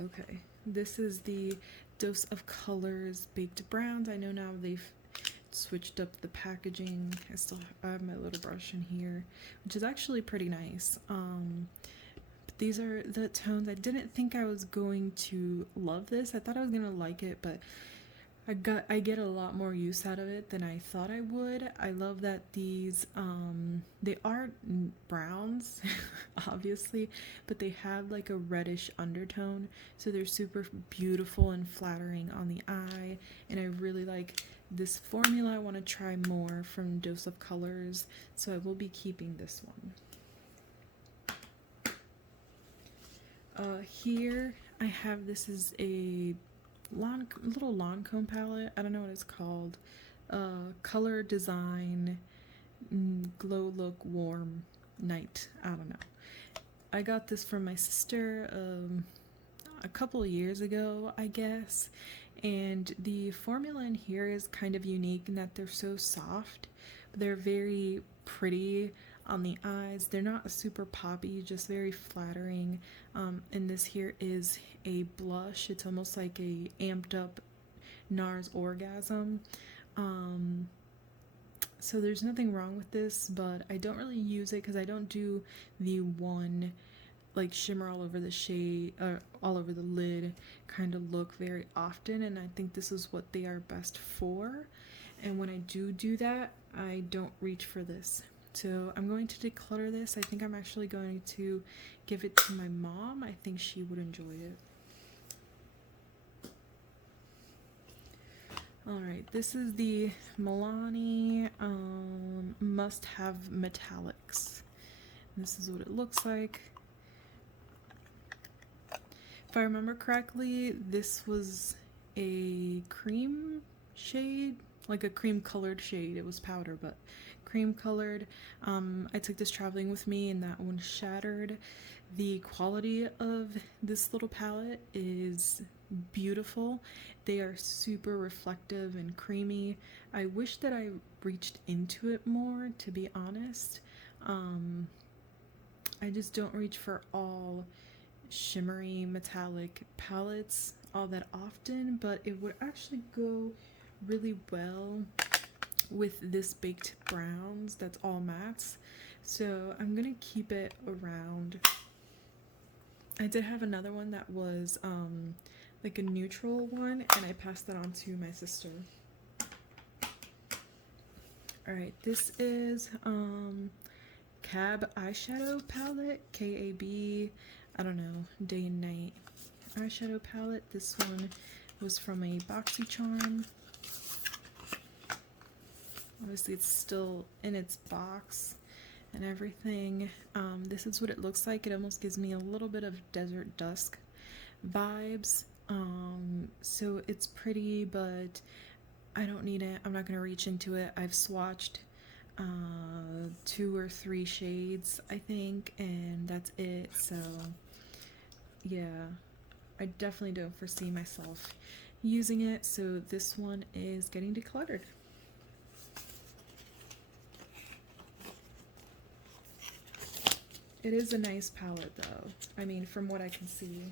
Okay, this is the Dose of Colors Baked Browns. I know now they've switched up the packaging. I have my little brush in here, which is actually pretty nice. But these are the tones. I didn't think I was going to love this. I thought I was gonna like it, but I get a lot more use out of it than I thought I would. I love that these they are browns obviously, but they have like a reddish undertone, so they're super beautiful and flattering on the eye, and I really like this formula. I want to try more from Dose of Colors, so I will be keeping this one. Here I have, this is a little Lancome palette. I don't know what it's called. Color Design Glow Look Warm Night. I don't know. I got this from my sister a couple of years ago, I guess. And the formula in here is kind of unique in that they're so soft, but they're very pretty on the eyes. They're not super poppy, just very flattering. And this here is a blush. It's almost like a amped up NARS Orgasm. So there's nothing wrong with this, but I don't really use it because I don't do the one like shimmer all over the shade or all over the lid kind of look very often, and I think this is what they are best for. And when I do that, I don't reach for this. So I'm going to declutter this. I think I'm actually going to give it to my mom. I think she would enjoy it. Alright, this is the Milani Must Have Metallics. This is what it looks like. If I remember correctly, this was a cream shade, like a cream colored shade. It was powder, but cream colored. I took this traveling with me and that one shattered. The quality of this little palette is beautiful. They are super reflective and creamy. I wish that I reached into it more, to be honest. I just don't reach for all shimmery metallic palettes all that often, but it would actually go really well with this baked browns that's all mattes, so I'm gonna keep it around. I did have another one that was like a neutral one, and I passed that on to my sister. Alright, this is Cab Eyeshadow Palette, K-A-B, I don't know, Day and Night eyeshadow palette. This one was from a BoxyCharm. Obviously it's still in its box and everything. This is what it looks like. It almost gives me a little bit of Desert Dusk vibes. So it's pretty, but I don't need it. I'm not going to reach into it. I've swatched 2 or 3 shades, I think, and that's it. So yeah, I definitely don't foresee myself using it, so this one is getting decluttered. It is a nice palette though. I mean, from what I can see.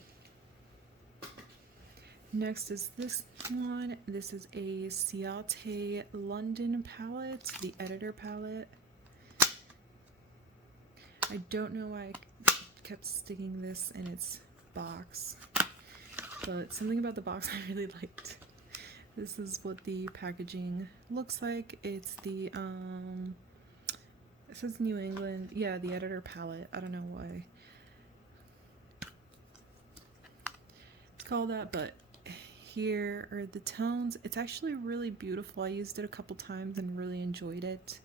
Next is this one. This is a Ciate London palette, the editor palette. I don't know why I kept sticking this in its box, but something about the box I really liked. This is what the packaging looks like. It's the, it says New England. Yeah, the editor palette. I don't know why it's called that, but here are the tones. It's actually really beautiful. I used it a couple times and really enjoyed it.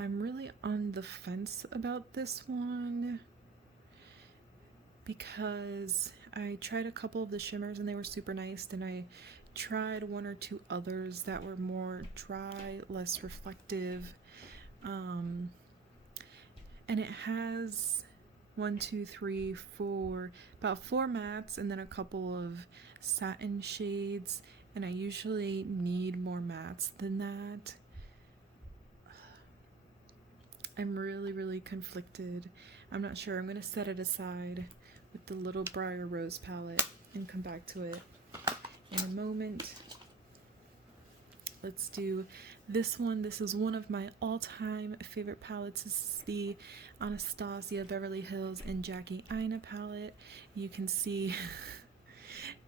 I'm really on the fence about this one because I tried a couple of the shimmers and they were super nice, and I tried one or two others that were more dry, less reflective, and it has 1, 2, 3, 4, about 4 mattes and then a couple of satin shades, and I usually need more mattes than that. I'm really conflicted. I'm not sure. I'm going to set it aside with the Little Briar Rose palette and come back to it in a moment. Let's do this one. This is one of my all-time favorite palettes. This is the Anastasia Beverly Hills and Jackie Aina palette. You can see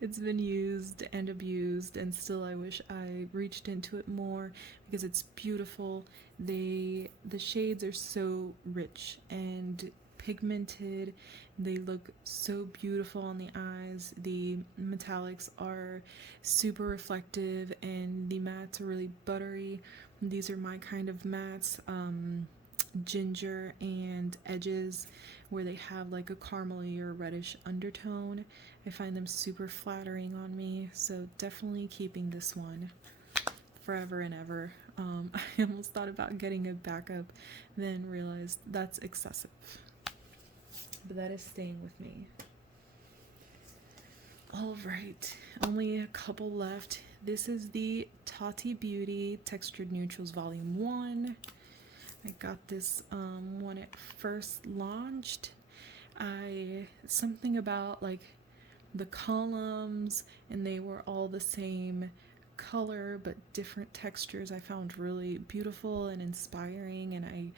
it's been used and abused, and still I wish I reached into it more because it's beautiful. The shades are so rich and pigmented. They look so beautiful on the eyes. The metallics are super reflective and the mattes are really buttery. These are my kind of mattes, ginger and edges where they have like a caramely or reddish undertone. I find them super flattering on me, so definitely keeping this one forever and ever. I almost thought about getting a backup, then realized that's excessive. But that is staying with me. Alright, only a couple left. This is the Tati Beauty Textured Neutrals Volume 1. I got this when it first launched. Something about like the columns, and they were all the same color but different textures, I found really beautiful and inspiring, and I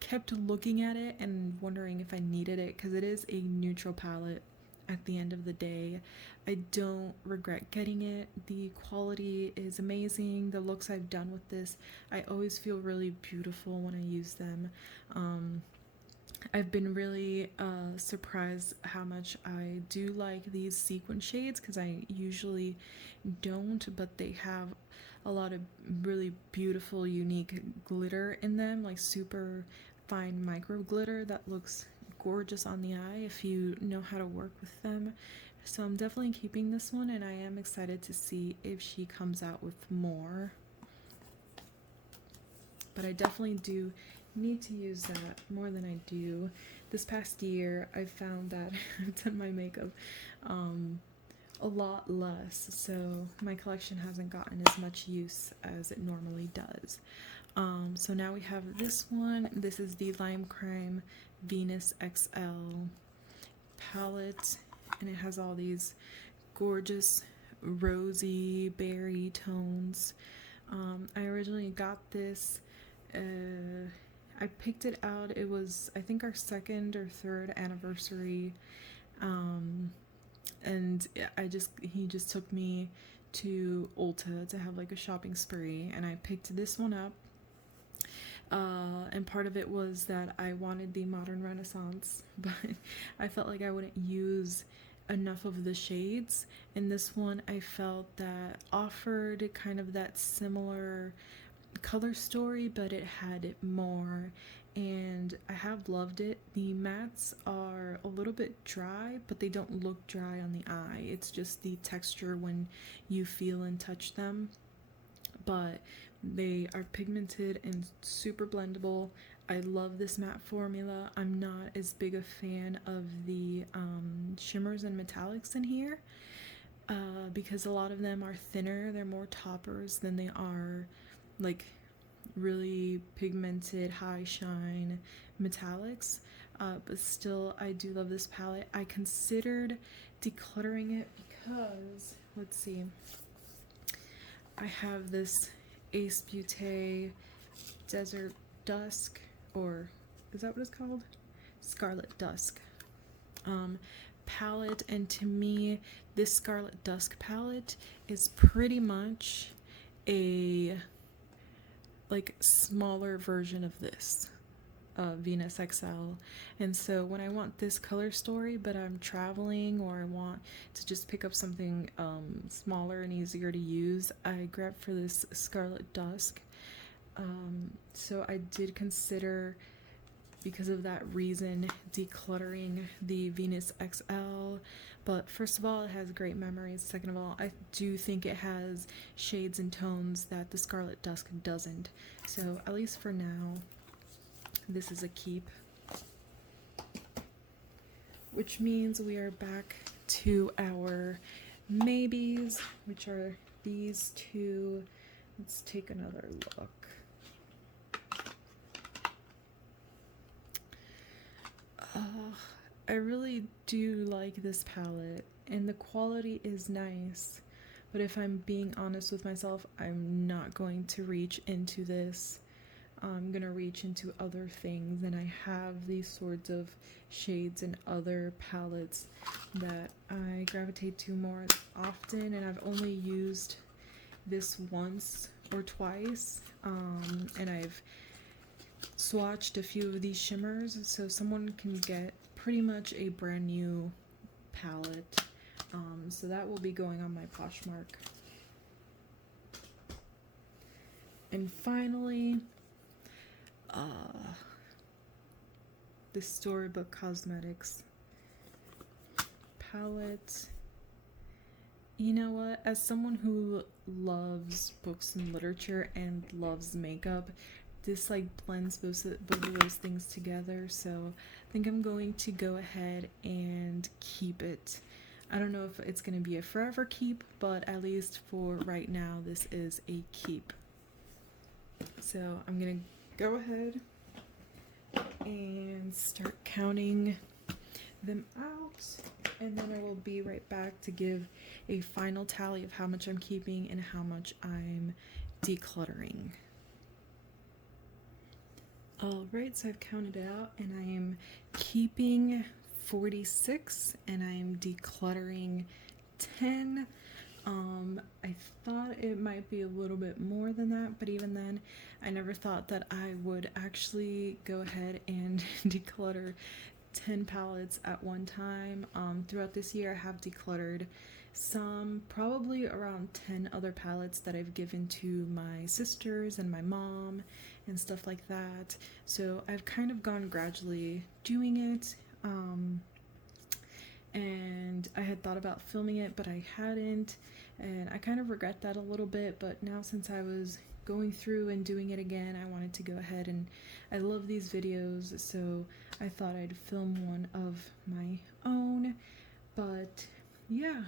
kept looking at it and wondering if I needed it because it is a neutral palette at the end of the day. I don't regret getting it. The quality is amazing. The looks I've done with this, I always feel really beautiful when I use them. I've been really surprised how much I do like these sequin shades because I usually don't, but they have a lot of really beautiful, unique glitter in them, like super fine micro glitter that looks gorgeous on the eye if you know how to work with them. So I'm definitely keeping this one, and I am excited to see if she comes out with more. But I definitely do need to use that more than I do. This past year, I've found that I've done my makeup a lot less, so my collection hasn't gotten as much use as it normally does. So now we have this one. This is the Lime Crime Venus XL palette, and it has all these gorgeous rosy berry tones. I originally got this, I picked it out, it was I think our 2nd or 3rd anniversary, and he just took me to Ulta to have like a shopping spree, and I picked this one up. And part of it was that I wanted the Modern Renaissance, but I felt like I wouldn't use enough of the shades, and this one I felt that offered kind of that similar color story, but it had more, and I have loved it. The mattes are a little bit dry, but they don't look dry on the eye. It's just the texture when you feel and touch them, but they are pigmented and super blendable. I love this matte formula. I'm not as big a fan of the shimmers and metallics in here because a lot of them are thinner. They're more toppers than they are like really pigmented, high shine metallics, but still I do love this palette. I considered decluttering it because, let's see, I have this Ace Beauty Desert Dusk, or is that what it's called? Scarlet Dusk palette, and to me this Scarlet Dusk palette is pretty much a like smaller version of this Venus XL. And so when I want this color story but I'm traveling, or I want to just pick up something smaller and easier to use, I grab for this Scarlet Dusk. So I did consider, because of that reason, decluttering the Venus XL. But first of all, it has great memories. Second of all, I do think it has shades and tones that the Scarlet Dusk doesn't. So at least for now, this is a keep. Which means we are back to our maybes, which are these two. Let's take another look. I really do like this palette, and the quality is nice, but if I'm being honest with myself, I'm not going to reach into this. I'm gonna reach into other things, and I have these sorts of shades and other palettes that I gravitate to more often, and I've only used this once or twice, and I've swatched a few of these shimmers, so someone can get pretty much a brand new palette. So that will be going on my Poshmark. And finally, the Storybook Cosmetics palette. You know what? As someone who loves books and literature and loves makeup, this like blends both of those things together, so I think I'm going to go ahead and keep it. I don't know if it's going to be a forever keep, but at least for right now, this is a keep. So I'm going to go ahead and start counting them out, and then I will be right back to give a final tally of how much I'm keeping and how much I'm decluttering. Alright, so I've counted it out, and I am keeping 46 and I am decluttering 10. I thought it might be a little bit more than that, but even then, I never thought that I would actually go ahead and declutter 10 palettes at one time. Throughout this year, I have decluttered some, probably around 10 other palettes that I've given to my sisters and my mom and stuff like that. So I've kind of gone gradually doing it. And I had thought about filming it, but I hadn't, and I kind of regret that a little bit. But now, since I was going through and doing it again, I wanted to go ahead, and I love these videos, so I thought I'd film one of my own. But yeah,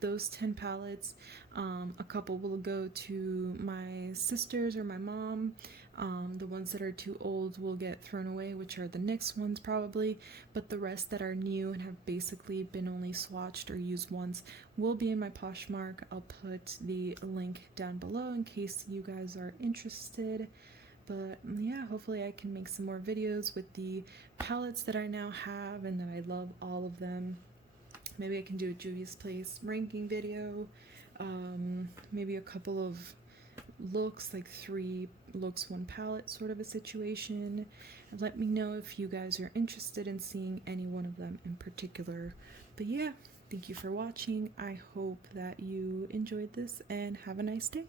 those 10 palettes, a couple will go to my sisters or my mom. The ones that are too old will get thrown away, which are the NYX ones probably, but the rest that are new and have basically been only swatched or used once will be in my Poshmark. I'll put the link down below in case you guys are interested. But yeah, hopefully I can make some more videos with the palettes that I now have and that I love all of them. Maybe I can do a Juvia's Place ranking video, maybe a couple of looks, like 3 looks, 1 palette sort of a situation. And let me know if you guys are interested in seeing any one of them in particular. But yeah, thank you for watching. I hope that you enjoyed this and have a nice day.